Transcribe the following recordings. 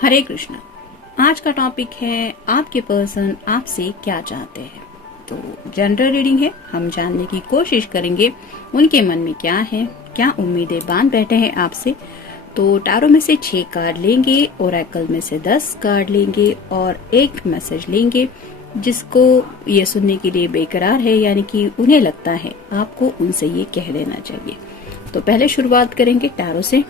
हरे कृष्णा। आज का टॉपिक है आपके पर्सन आपसे क्या चाहते हैं। तो जनरल रीडिंग है, हम जानने की कोशिश करेंगे उनके मन में क्या है, क्या उम्मीदें बांध बैठे हैं आपसे। तो टारो में से 6 कार्ड लेंगे, ओरेकल में से 10 कार्ड लेंगे और एक मैसेज लेंगे जिसको ये सुनने के लिए बेकरार है, यानी कि उन्हें लगता है आपको उनसे ये कह देना चाहिए। तो पहले शुरुआत करेंगे टारो से।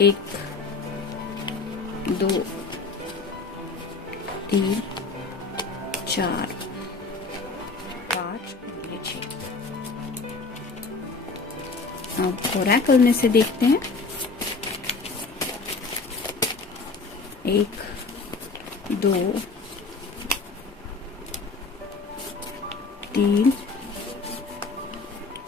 एक, 2, 3, 4, 5 और 6। अब ओरेकल में से देखते हैं। 1, 2, 3,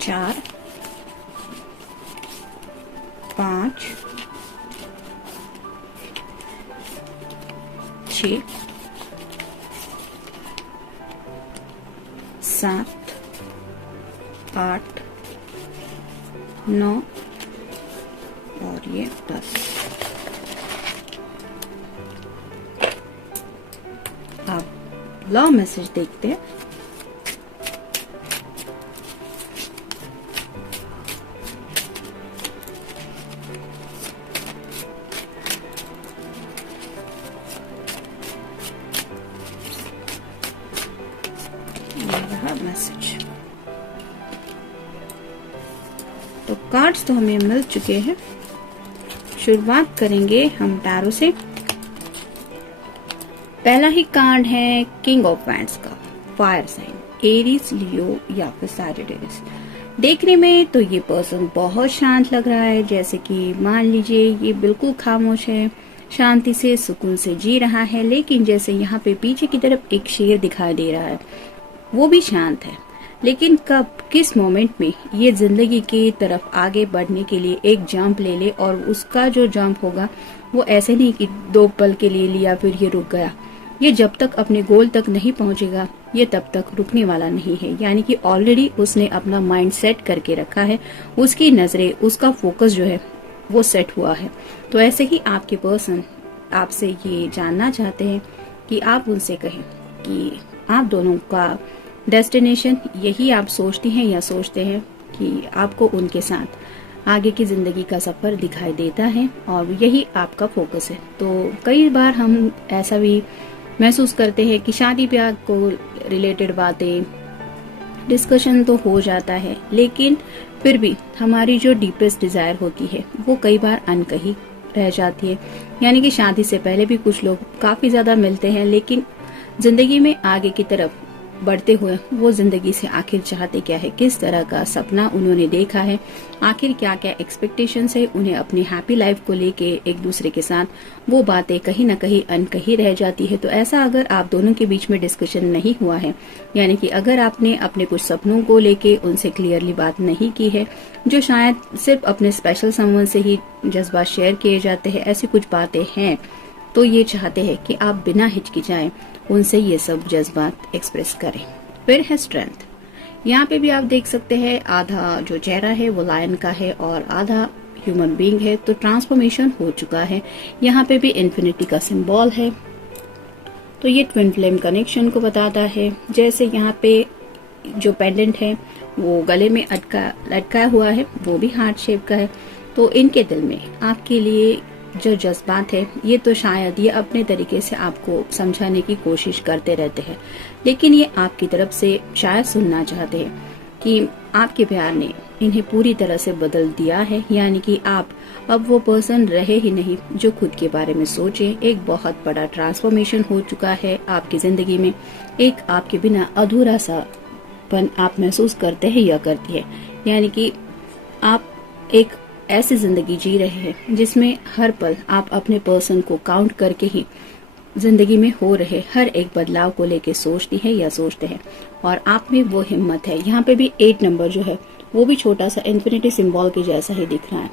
4, 5, 6, 7, 8, 9 और ये 10। अब लव मैसेज देखते हैं। मैसेज तो कार्ड्स तो हमें मिल चुके हैं। शुरुआत करेंगे हम टारो से। पहला ही कार्ड है किंग ऑफ वैंड्स का, फायर साइन, एरीज, लियो या फिर सैजिटेरियस। देखने में तो ये पर्सन बहुत शांत लग रहा है, जैसे कि मान लीजिए ये बिल्कुल खामोश है, शांति से सुकून से जी रहा है। लेकिन जैसे यहाँ पे पीछे की तरफ एक शेर दिखाई दे रहा है, वो भी शांत है। लेकिन कब, किस मोमेंट में ये जिंदगी की तरफ आगे बढ़ने के लिए एक जंप ले ले, और उसका जो जंप होगा वो ऐसे नहीं कि 2 पल के लिए लिया फिर ये रुक गया। ये जब तक अपने गोल तक नहीं पहुंचेगा ये तब तक रुकने वाला नहीं है। यानी कि ऑलरेडी उसने अपना माइंड सेट करके रखा है, उसकी नजरें, उसका फोकस जो है वो सेट हुआ है। तो ऐसे ही आपके पर्सन आपसे ये जानना चाहते हैं कि आप उनसे कहें कि आप दोनों का डेस्टिनेशन यही आप सोचती हैं या सोचते हैं कि आपको उनके साथ आगे की जिंदगी का सफर दिखाई देता है और यही आपका फोकस है। तो कई बार हम ऐसा भी महसूस करते हैं कि शादी ब्याह को रिलेटेड बातें, डिस्कशन तो हो जाता है, लेकिन फिर भी हमारी जो डीपेस्ट डिजायर होती है वो कई बार अनकही रह जाती है। यानी कि शादी से पहले भी कुछ लोग काफी ज्यादा मिलते हैं, लेकिन जिंदगी में आगे की तरफ बढ़ते हुए वो जिंदगी से आखिर चाहते क्या है, किस तरह का सपना उन्होंने देखा है, आखिर क्या क्या एक्सपेक्टेशंस है उन्हें अपनी हैप्पी लाइफ को लेके एक दूसरे के साथ, वो बातें कहीं ना कहीं अनकही रह जाती है। तो ऐसा अगर आप दोनों के बीच में डिस्कशन नहीं हुआ है, यानी कि अगर आपने अपने कुछ सपनों को लेके उनसे क्लियरली बात नहीं की है, जो शायद सिर्फ अपने स्पेशल समवन से ही जज्बात शेयर किए जाते हैं, ऐसी कुछ बातें हैं, तो ये चाहते हैं कि आप बिना हिचकिचाएं उनसे ये सब जज्बात एक्सप्रेस करें। फिर है स्ट्रेंथ। यहाँ पे भी आप देख सकते हैं आधा जो चेहरा है वो लायन का है और आधा ह्यूमन बीइंग है। तो ट्रांसफॉर्मेशन हो चुका है। यहाँ पे भी इन्फिनिटी का सिंबल है, तो ये ट्विन फ्लेम कनेक्शन को बताता है। जैसे यहाँ पे जो पेंडेंट है वो गले में लटकाया हुआ है, वो भी हार्ट शेप का है। तो इनके दिल में आपके लिए जो जज्बात है ये तो शायद ये अपने तरीके से आपको समझाने की कोशिश करते रहते हैं, लेकिन ये आपकी तरफ से शायद सुनना चाहते हैं कि आपके प्यार ने इन्हें पूरी तरह से बदल दिया है। यानी कि आप अब वो पर्सन रहे ही नहीं जो खुद के बारे में सोचे। एक बहुत बड़ा ट्रांसफॉर्मेशन हो चुका है आपकी जिंदगी में। एक आपके बिना अधूरा सा पन आप महसूस करते हैं या करती है। यानी कि आप एक ऐसी जिंदगी जी रहे हैं जिसमें हर पल आप अपने पर्सन को काउंट करके ही जिंदगी में हो रहे हर एक बदलाव को लेके सोचती है या सोचते हैं, और आप में वो हिम्मत है। यहाँ पे भी 8 नंबर जो है वो भी छोटा सा इन्फिनिटी सिंबल के जैसा ही दिख रहा है,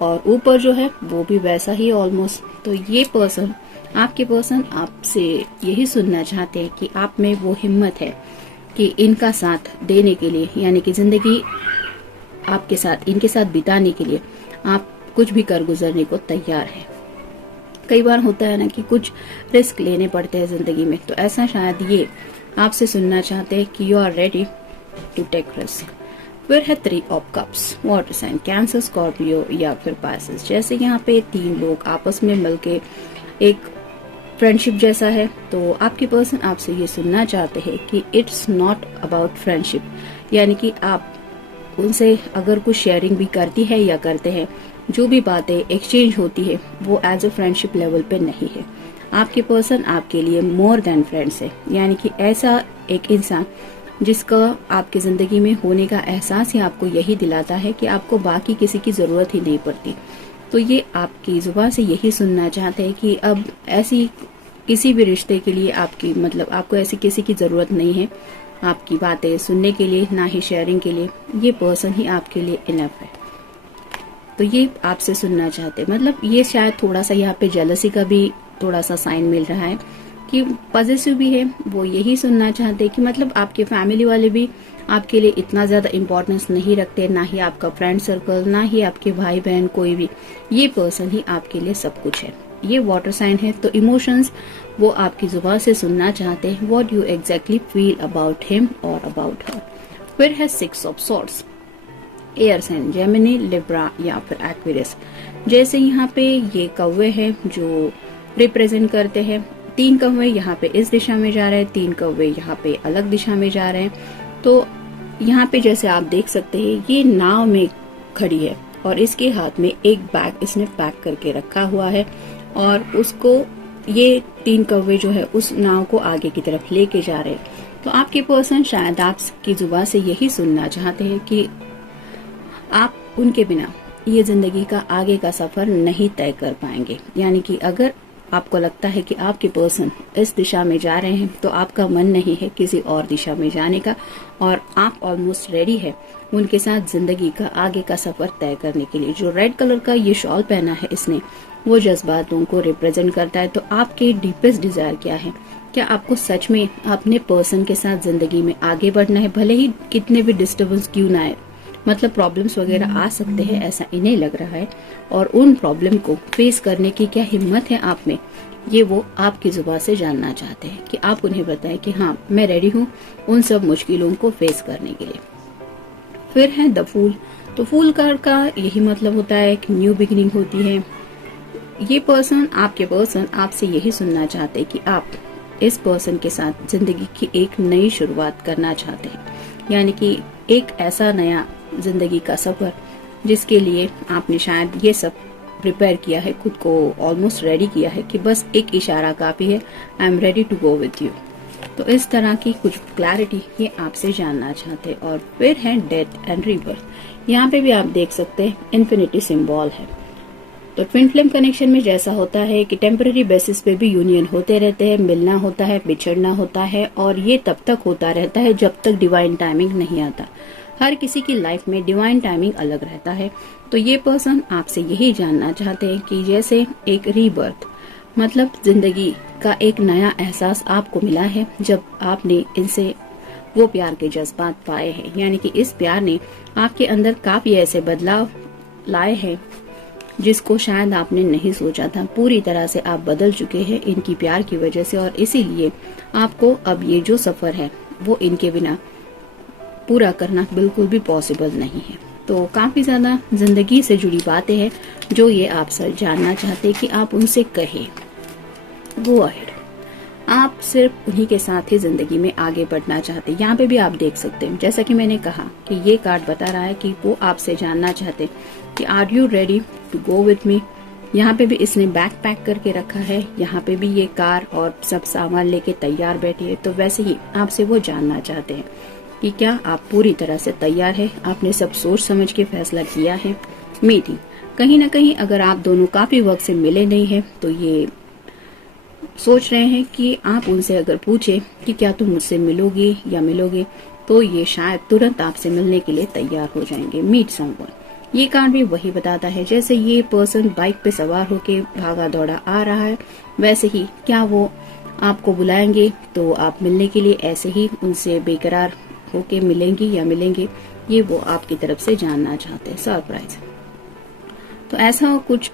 और ऊपर जो है वो भी वैसा ही ऑलमोस्ट। तो ये पर्सन, आपके पर्सन आपसे यही सुनना चाहते हैं कि आप में वो हिम्मत है कि इनका साथ देने के लिए, यानी कि जिंदगी आपके साथ, इनके साथ बिताने के लिए आप कुछ भी कर गुजरने को तैयार है। कई बार होता है ना कि कुछ रिस्क लेने पड़ते हैं जिंदगी में, तो ऐसा शायद ये आपसे सुनना चाहते हैं कि you are ready to take risk. फिर है 3 of cups, water sign, Cancer, Scorpio या फिर पाइसेस। जैसे यहाँ पे 3 लोग आपस में मिलके एक फ्रेंडशिप जैसा है, तो आपके पर्सन आपसे ये सुनना चाहते हैं कि इट्स नॉट अबाउट फ्रेंडशिप, यानी कि आप उनसे अगर कुछ शेयरिंग भी करती है या करते हैं, जो भी बातें एक्सचेंज होती है वो एज अ फ्रेंडशिप लेवल पे नहीं है। आपके पर्सन आपके लिए मोर देन फ्रेंड्स है, यानी कि ऐसा एक इंसान जिसका आपकी जिंदगी में होने का एहसास ही आपको यही दिलाता है कि आपको बाकी किसी की जरूरत ही नहीं पड़ती। तो ये आपकी जुबान से यही सुनना चाहते हैं कि अब ऐसी किसी भी रिश्ते के लिए आपकी, मतलब आपको ऐसी किसी की जरूरत नहीं है आपकी बातें सुनने के लिए, ना ही शेयरिंग के लिए। ये पर्सन ही आपके लिए इनफ है। तो ये आपसे सुनना चाहते हैं, मतलब ये शायद थोड़ा सा यहाँ पे जेलसी का भी थोड़ा सा साइन मिल रहा है कि पॉजिटिव भी है। वो यही सुनना चाहते हैं कि मतलब आपके फैमिली वाले भी आपके लिए इतना ज्यादा इम्पोर्टेंस नहीं रखते, ना ही आपका फ्रेंड सर्कल, ना ही आपके भाई बहन, कोई भी। ये पर्सन ही आपके लिए सब कुछ है। ये वाटर साइन है, तो इमोशंस वो आपकी जुबान से सुनना चाहते हैं, what you exactly feel about him और अबाउट हर। फिर है 6 of swords, air sign, Gemini, Libra या फिर एक्वेरियस। जैसे यहाँ पे ये कौवे हैं जो रिप्रेजेंट करते हैं, 3 कौवे यहाँ पे इस दिशा में जा रहे हैं, 3 कौवे यहाँ पे अलग दिशा में जा रहे हैं। तो यहाँ पे जैसे आप देख सकते हैं ये नाव में खड़ी है और इसके हाथ में एक बैग इसने पैक करके रखा हुआ है, और उसको ये 3 कौवे जो है उस नाव को आगे की तरफ लेके जा रहे हैं। तो आपके पर्सन शायद आपकी जुबान से यही सुनना चाहते हैं कि आप उनके बिना ये जिंदगी का आगे का सफर नहीं तय कर पाएंगे। यानी कि अगर आपको लगता है कि आपके पर्सन इस दिशा में जा रहे हैं, तो आपका मन नहीं है किसी और दिशा में जाने का, और आप ऑलमोस्ट रेडी है उनके साथ जिंदगी का आगे का सफर तय करने के लिए। जो रेड कलर का ये शॉल पहना है इसने, वो जज्बातों को रिप्रेजेंट करता है। तो आपके डीपेस्ट डिजायर क्या है? क्या आपको सच में अपने पर्सन के साथ जिंदगी में आगे बढ़ना है, भले ही कितने भी डिस्टर्बेंस क्यों ना आए, मतलब प्रॉब्लम्स वगैरह आ सकते हैं ऐसा इन्हें लग रहा है, और उन प्रॉब्लम को फेस करने की क्या हिम्मत है आप में, ये वो आपकी जुबान से जानना चाहते हैं कि आप उन्हें बताएं कि हाँ मैं रेडी हूँ उन सब मुश्किलों को फेस करने के लिए। फिर है द फूल। तो फूल कार्ड का यही मतलब होता है कि न्यू बिगिनिंग होती है। ये पर्सन, आपके पर्सन आपसे यही सुनना चाहते हैं कि आप इस पर्सन के साथ जिंदगी की एक नई शुरुआत करना चाहते हैं, यानी कि एक ऐसा नया जिंदगी का सफर जिसके लिए आपने शायद ये सब प्रिपेयर किया है, खुद को ऑलमोस्ट रेडी किया है कि बस एक इशारा काफी है, I am ready to go with you. तो इस तरह की कुछ क्लैरिटी ये आपसे जानना चाहते हैं। और फिर है डेथ एंड रीबर्थ। यहाँ पे भी आप देख सकते हैं इन्फिनिटी सिंबल है। तो ट्विन फ्लेम कनेक्शन में जैसा होता है कि टेम्पररी बेसिस पे भी यूनियन होते रहते हैं, मिलना होता है, बिछड़ना होता है, और ये तब तक होता रहता है जब तक डिवाइन टाइमिंग नहीं आता। हर किसी की लाइफ में डिवाइन टाइमिंग अलग रहता है। तो ये पर्सन आपसे यही जानना चाहते हैं कि जैसे एक रीबर्थ, मतलब जिंदगी का एक नया एहसास आपको मिला है जब आपने इनसे वो प्यार के जज्बात पाए हैं, यानी कि इस प्यार ने आपके अंदर काफी ऐसे बदलाव लाए हैं जिसको शायद आपने नहीं सोचा था। पूरी तरह से आप बदल चुके हैं इनकी प्यार की वजह से, और इसीलिए आपको अब ये जो सफर है वो इनके बिना पूरा करना बिल्कुल भी पॉसिबल नहीं है। तो काफी ज्यादा जिंदगी से जुड़ी बातें हैं जो ये आपसे जानना चाहते हैं कि आप उनसे कहें, गो अहेड। आप सिर्फ उन्हीं के साथ ही जिंदगी में आगे बढ़ना चाहते हैं। यहाँ पे भी आप देख सकते हैं, जैसा कि मैंने कहा कि ये कार्ड बता रहा है कि वो आपसे जानना चाहते हैं कि are you ready to go with me. यहाँ पे भी इसने बैग पैक करके रखा है, यहाँ पे भी ये कार और सब सामान लेके तैयार बैठी है। तो वैसे ही आपसे वो जानना चाहते हैं कि क्या आप पूरी तरह से तैयार है, आपने सब सोच समझ के फैसला किया है। मीटिंग, कहीं ना कहीं अगर आप दोनों काफी वक्त से मिले नहीं है तो ये सोच रहे हैं कि आप उनसे अगर पूछे कि क्या तुम मुझसे मिलोगी या मिलोगे, तो ये शायद तुरंत आपसे मिलने के लिए तैयार हो जाएंगे। मीट समवन, ये कार्ड भी वही बताता है जैसे ये पर्सन बाइक पे सवार होके भागा दौड़ा आ रहा है, वैसे ही क्या वो आपको बुलाएंगे तो आप मिलने के लिए ऐसे ही उनसे बेकरार होके मिलेंगी या मिलेंगे, ये वो आपकी तरफ से जानना चाहते हैं। सरप्राइज, तो ऐसा कुछ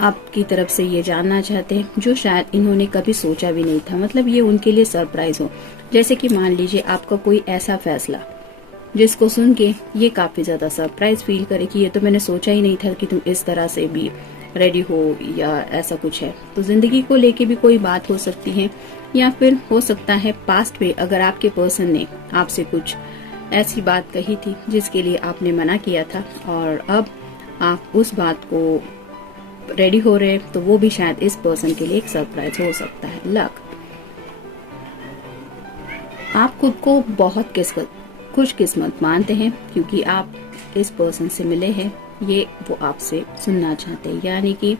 आपकी तरफ से ये जानना चाहते हैं जो शायद इन्होंने कभी सोचा भी नहीं था। मतलब ये उनके लिए सरप्राइज हो। जैसे कि मान लीजिए आपका कोई ऐसा फैसला जिसको सुन के ये काफी ज्यादा सरप्राइज फील करे कि ये तो मैंने सोचा ही नहीं था कि तुम इस तरह से भी रेडी हो, या ऐसा कुछ है। तो जिंदगी को लेके भी कोई बात हो सकती है, या फिर हो सकता है पास्ट में अगर आपके पर्सन ने आपसे कुछ ऐसी बात कही थी जिसके लिए आपने मना किया था और अब आप उस बात को रेडी हो रहे हैं, तो वो भी शायद इस पर्सन के लिए एक सरप्राइज हो सकता है। लक, आप खुद को बहुत खुशकिस्मत मानते हैं क्योंकि आप इस पर्सन से मिले हैं, ये वो आपसे सुनना चाहते हैं। यानी कि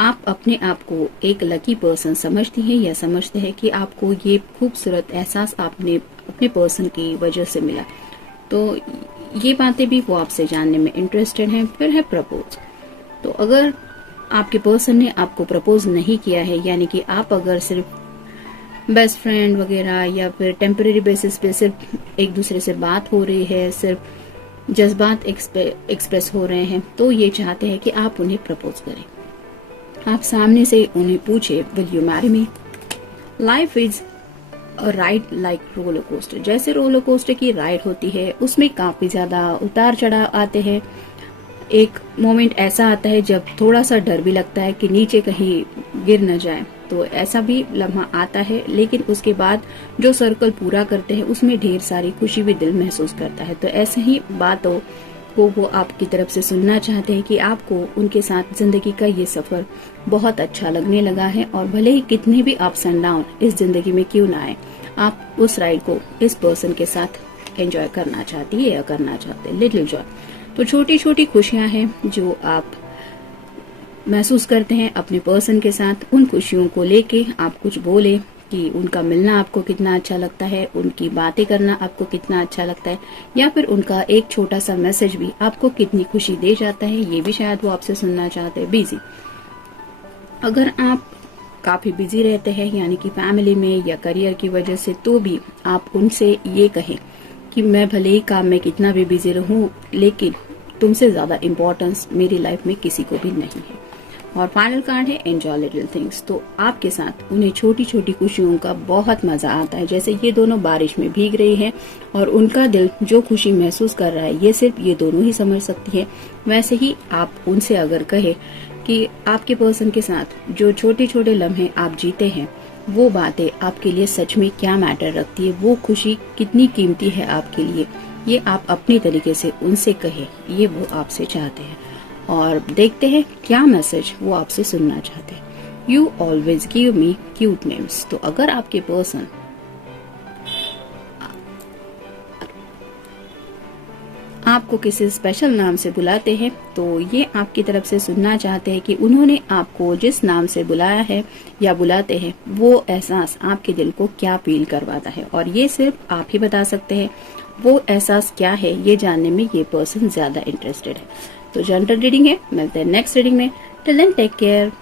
आप अपने आप को एक लकी पर्सन समझती हैं या समझते हैं कि आपको ये खूबसूरत एहसास आपने अपने पर्सन की वजह से मिला। तो ये बातें भी वो आपसे जानने में इंटरेस्टेड हैं। फिर है प्रपोज, तो अगर आपके पर्सन ने आपको प्रपोज नहीं किया है, यानी कि आप अगर सिर्फ बेस्ट फ्रेंड वगैरह या फिर टेम्परेरी बेसिस पे सिर्फ एक दूसरे से बात हो रही है, सिर्फ जज्बात एक्सप्रेस हो रहे हैं, तो ये चाहते हैं कि आप उन्हें प्रपोज करें। आप सामने से उन्हें पूछे, will you marry me? Life is a ride like roller coaster. जैसे रोलर कोस्टर की राइड होती है, उसमें काफी ज्यादा उतार चढ़ाव आते हैं। एक मोमेंट ऐसा आता है जब थोड़ा सा डर भी लगता है कि नीचे कहीं गिर न जाए, तो ऐसा भी लम्हा आता है। लेकिन उसके बाद जो सर्कल पूरा करते हैं उसमें ढेर सारी खुशी भी दिल महसूस करता है। तो ऐसे ही बातों को वो आपकी तरफ से सुनना चाहते हैं कि आपको उनके साथ जिंदगी का ये सफर बहुत अच्छा लगने लगा है, और भले ही कितने भी अप्स एंड डाउन इस जिंदगी में क्यों ना आए, आप उस राइड को इस पर्सन के साथ एंजॉय करना चाहती है या करना चाहते हैं। लिटिल जॉय, तो छोटी छोटी खुशियां हैं जो आप महसूस करते हैं अपने पर्सन के साथ। उन खुशियों को लेके आप कुछ बोले कि उनका मिलना आपको कितना अच्छा लगता है, उनकी बातें करना आपको कितना अच्छा लगता है, या फिर उनका एक छोटा सा मैसेज भी आपको कितनी खुशी दे जाता है, ये भी शायद वो आपसे सुनना चाहते हैं। बिजी, अगर आप काफी बिजी रहते हैं यानी कि फैमिली में या करियर की वजह से, तो भी आप उनसे ये कहें कि मैं भले ही काम में कितना भी बिजी रहूं, लेकिन तुमसे ज्यादा इम्पोर्टेंस मेरी लाइफ में किसी को भी नहीं है। और फाइनल कार्ड है एंजॉय लिटिल थिंग्स, तो आपके साथ उन्हें छोटी छोटी खुशियों का बहुत मजा आता है। जैसे ये दोनों बारिश में भीग रही हैं और उनका दिल जो खुशी महसूस कर रहा है ये सिर्फ ये दोनों ही समझ सकती है। वैसे ही आप उनसे अगर कहे कि आपके पर्सन के साथ जो छोटे छोटे लम्हे आप जीते हैं, वो बातें आपके लिए सच में क्या मैटर रखती है, वो खुशी कितनी कीमती है आपके लिए, ये आप अपनी तरीके से उनसे कहे, ये वो आपसे चाहते हैं। और देखते हैं क्या मैसेज वो आपसे सुनना चाहते हैं। You always give me cute names, तो अगर आपके पर्सन आपको किसी स्पेशल नाम से बुलाते हैं, तो ये आपकी तरफ से सुनना चाहते हैं कि उन्होंने आपको जिस नाम से बुलाया है या बुलाते हैं, वो एहसास आपके दिल को क्या फील करवाता है, और ये सिर्फ आप ही बता सकते हैं। वो एहसास क्या है ये जानने में ये पर्सन ज्यादा इंटरेस्टेड है। तो जनरल रीडिंग है, मिलते हैं नेक्स्ट रीडिंग में। Till then take care.